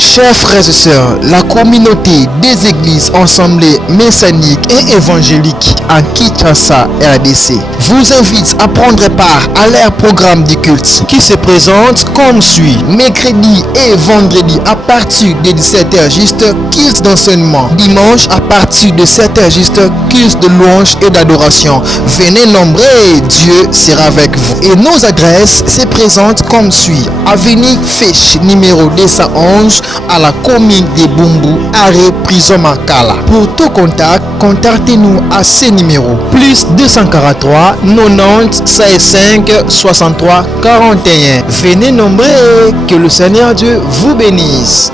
Chers frères et sœurs, la communauté des églises ensemblées messianiques et évangéliques en Kinshasa, RDC, vous invite à prendre part à leur programme de culte qui se présente comme suit. Mercredi et vendredi à partir de 17h juste, culte d'enseignement. Dimanche à partir de 7h juste, culte de louange et d'adoration. Venez nombreux, Dieu sera avec vous. Et nos adresses se présentent comme suit. Avenue Fiche, numéro 211, à la commune de Bumbu, arrêt prison Makala. Pour tout contact, contactez-nous à ce numéro plus 243 90 65 63 41. Venez nombreux, que le Seigneur Dieu vous bénisse.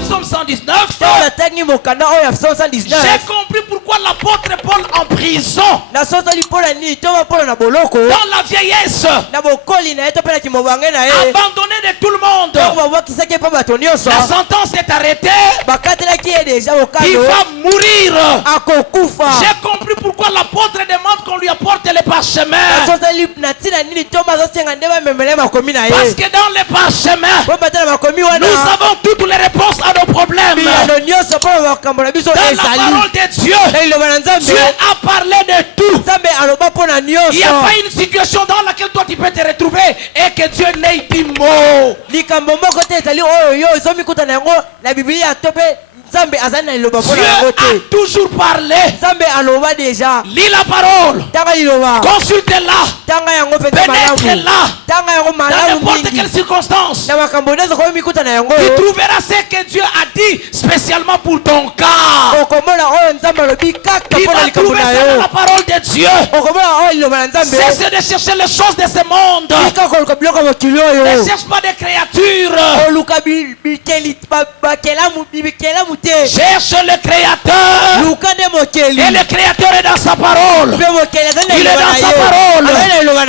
Psaume 119. J'ai compris pourquoi l'apôtre Paul en prison, dans la vieillesse, abandonné de tout le monde, la sentence est arrêtée, il va mourir. J'ai compris pourquoi l'apôtre demande qu'on lui apporte les parchemins, parce que dans les parchemins nous avons toutes les réponses à nos problèmes. Dans la parole de Dieu, Dieu a parlé de tout. Il n'y a pas une situation dans laquelle toi tu peux te retrouver et que Dieu n'ait dit mot. Dieu a toujours parlé. Lis la parole, consulte-la, pénètre-la dans n'importe quelle circonstance. Tu trouveras ce que Dieu a dit spécialement pour ton cas. Tu vas trouver ça dans la parole de Dieu. Cesse de chercher les choses de ce monde. Ne cherche pas des créatures. Cherche le Créateur. Et le Créateur est dans sa parole. Il est dans sa parole.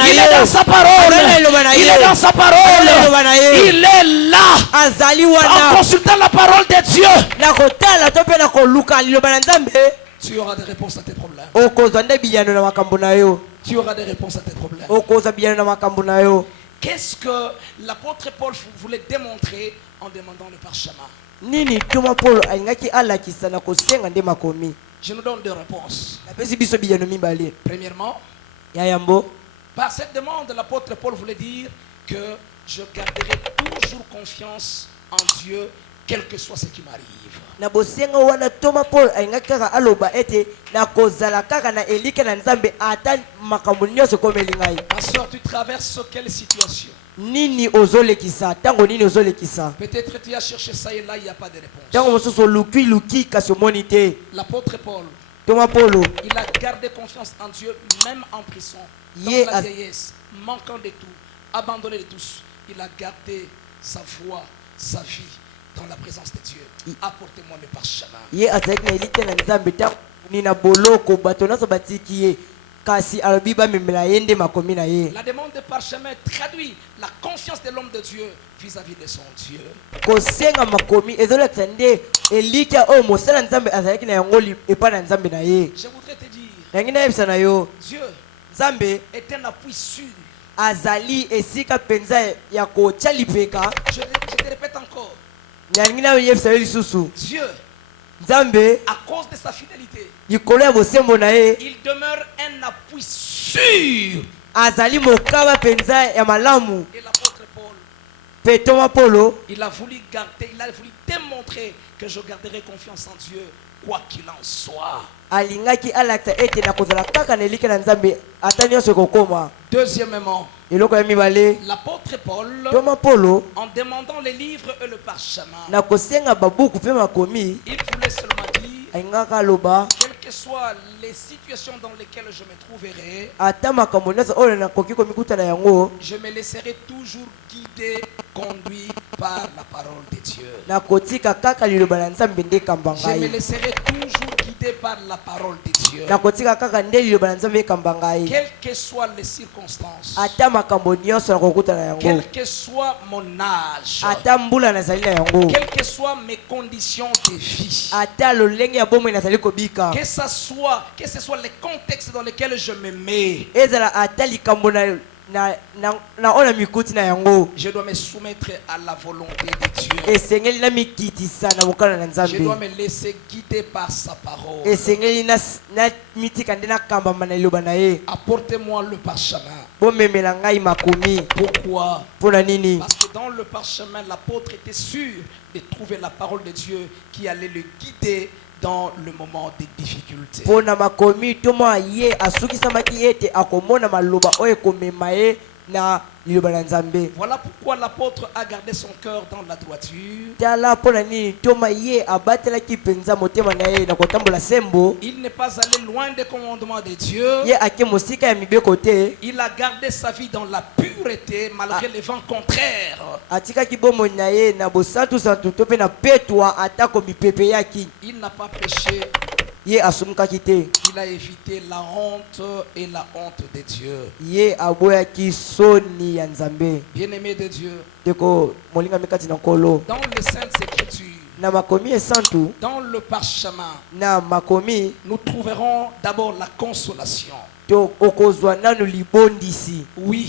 Il est dans sa parole. Il est dans sa parole. Il est là. En consultant la parole de Dieu, tu auras des réponses à tes problèmes. Tu auras des réponses à tes problèmes. Qu'est-ce que l'apôtre Paul voulait démontrer en demandant le parchemin? Je nous donne deux réponses. Premièrement, par cette demande, l'apôtre Paul voulait dire que je garderai toujours confiance en Dieu, quel que soit ce qui m'arrive. Ma soeur, tu traverses quelle situation? Peut-être tu as cherché ça et là, il n'y a pas de réponse. L'apôtre Paul, il a gardé confiance en Dieu même en prison, dans la vieillesse, manquant de tout, abandonné de tous. Il a gardé sa foi, sa vie dans la présence de Dieu. Apportez-moi le parchemin. La demande de parchemin traduit la confiance de l'homme de Dieu vis-à-vis de son Dieu. Je voudrais te dire, Dieu est un appui sûr. Je te répète encore, Dieu, à cause de sa fidélité, il demeure un appui sûr. Et l'apôtre Paul, il a voulu démontrer que je garderai confiance en Dieu quoi qu'il en soit. Deuxièmement, l'apôtre Paul, en demandant les livres et le parchemin, il voulait seulement dire, quelles que soient les situations dans lesquelles je me trouverai, je me laisserai toujours guider, conduit par la parole de Dieu. Je me laisserai toujours guider par la parole de Dieu. Quelles que soient les circonstances, quel que soit mon âge, quelles que soient mes conditions de vie, que ce soit les contextes dans lesquels je me mets, Je dois me soumettre à la volonté de Dieu. Je dois me laisser guider par sa parole. Apportez-moi le parchemin. Pourquoi? Parce que dans le parchemin, l'apôtre était sûr de trouver la parole de Dieu qui allait le guider dans le moment des difficultés. Voilà pourquoi l'apôtre a gardé son cœur dans la droiture. Il n'est pas allé loin des commandements de Dieu. Il a gardé sa vie dans la pureté malgré les vents contraires. Il n'a pas péché. Il a évité la honte et la honte de Dieu. Bien-aimé de Dieu, dans les Saintes Écritures, dans le parchemin, nous trouverons d'abord la consolation. Oui,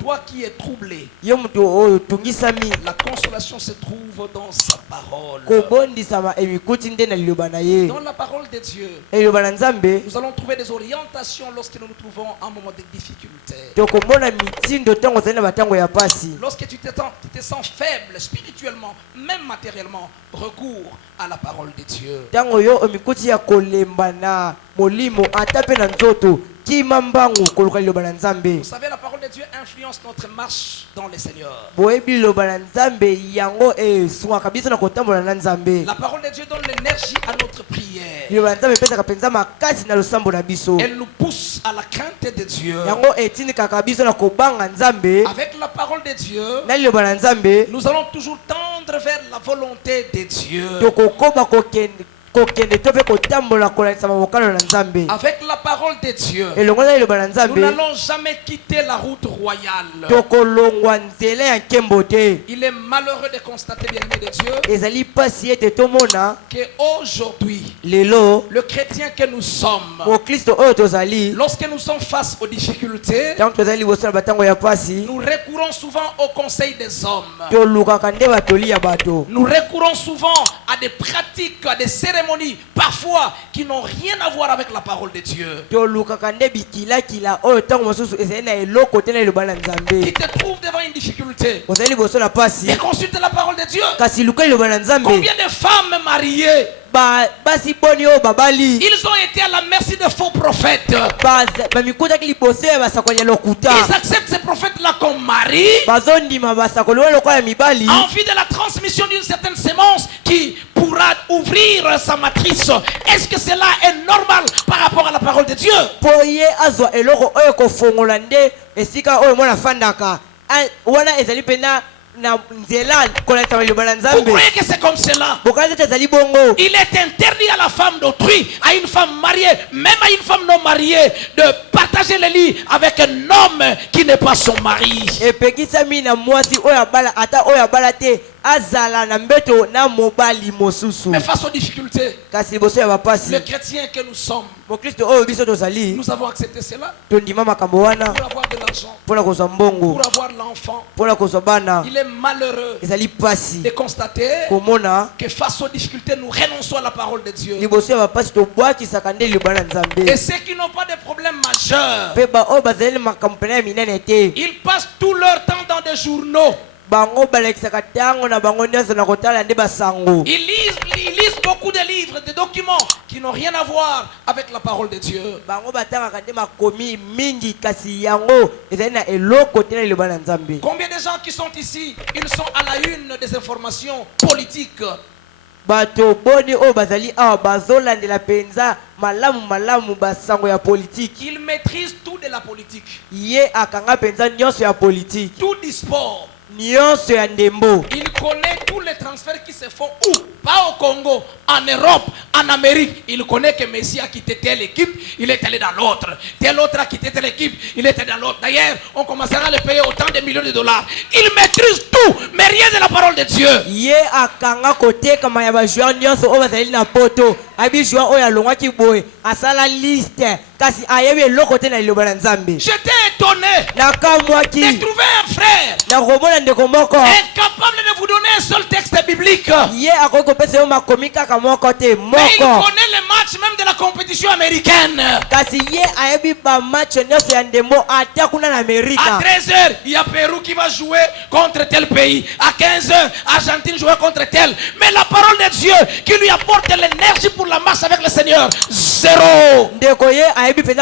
toi qui es troublé, la consolation se trouve dans sa parole. Dans la parole de Dieu, nous allons trouver des orientations lorsque nous nous trouvons en moment de difficulté. Lorsque tu te sens faible spirituellement, même matériellement, recours à la parole de Dieu. Vous savez, la parole de Dieu influence notre marche dans le Seigneur. La parole de Dieu donne l'énergie à notre prière. Elle nous pousse à la crainte de Dieu. Avec la parole de Dieu, nous allons toujours tendre vers la volonté de Dieu. Avec la parole de Dieu, nous n'allons jamais quitter la route royale. Il est malheureux de constater, bien-aimé de Dieu, qu'aujourd'hui, le chrétien que nous sommes, lorsque nous sommes face aux difficultés, nous recourons souvent au conseil des hommes. Nous recourons souvent à des pratiques, à des cérémonies parfois qui n'ont rien à voir avec la parole de Dieu. Qui te trouve devant une difficulté et consulte la parole de Dieu. Combien de femmes mariées, ils ont été à la merci de faux prophètes. Ils acceptent ces prophètes-là comme mari en vue de la transmission d'une certaine sémence qui pourra ouvrir sa matrice. Est-ce que cela est normal par rapport à la parole de Dieu? Vous croyez que c'est comme cela? Il est interdit à la femme d'autrui, à une femme mariée, même à une femme non mariée, de partager le lit avec un homme qui n'est pas son mari. Mais face aux difficultés, le chrétien que nous sommes, nous avons accepté cela pour avoir de l'argent, pour avoir l'enfant. Il est malheureux de constater que face aux difficultés, nous renonçons à la parole de Dieu. Et ceux qui n'ont pas de problèmes majeurs, ils passent tout leur temps dans des journaux. Ils lisent beaucoup de livres, de documents qui n'ont rien à voir avec la parole de Dieu. Combien de gens qui sont ici, ils sont à la une des informations politiques. Ils maîtrisent tout de la politique. Tout du sport. Il connaît tous les transferts qui se font où? Pas au Congo, en Europe, en Amérique, il connaît que Messi a quitté telle équipe, il est allé dans l'autre. Tel autre a quitté telle équipe, il est allé dans l'autre. D'ailleurs, on commencera à le payer autant de millions de dollars. Il maîtrise tout, mais rien de la parole de Dieu. Ye akanga kote kama ya ba joueur nyonso o bazali na poto. Abi joueur o ya longwa ki boy. Asala liste. Kasi ayebe lokote na liloba na Nzambe. J'étais étonné de trouver un frère incapable de vous donner un seul texte biblique. Mais il connaît le match même de la compétition américaine. À 13h, il y a Pérou qui va jouer contre tel pays. À 15h, Argentine jouer contre tel. Mais la parole de Dieu qui lui apporte l'énergie pour la marche avec le Seigneur, zéro.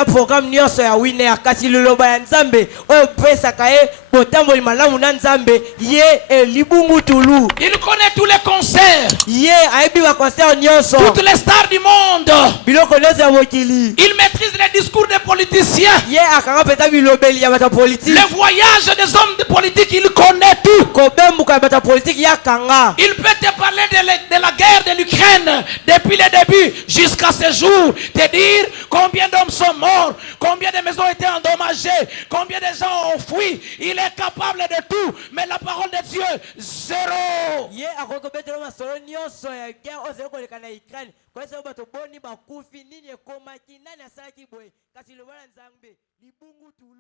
Programme nyonso ya winner kasi liloba ya Nzambe oyo pesaka ye botambo malamu na Nzambe ye libungu tulu. Il connaît tous les concerts. Ye aibi ba concert nyonso. Toutes les stars du monde. Biloko nyonso ya mokili. Il maîtrise les discours des politiciens. Ye akanga peta bilobeli ya bata politique. Le voyage des hommes de politique, il connaît tout. Kobembuka bata politique ya kanga. Il peut te parler de la guerre de l'Ukraine depuis le début jusqu'à ce jour, te dire combien d'hommes sont morts, combien de maisons ont été endommagées, combien de gens ont fui. Il est capable de tout, mais la parole de Dieu, zéro. Ye akoko betelo masolo nyonso ya guerre ozelo koleka na Ukraine. Kwa sababu bato boni bakufi nini ekomaki nani asalaki boye kasi loba na Nzambe libungu tulu.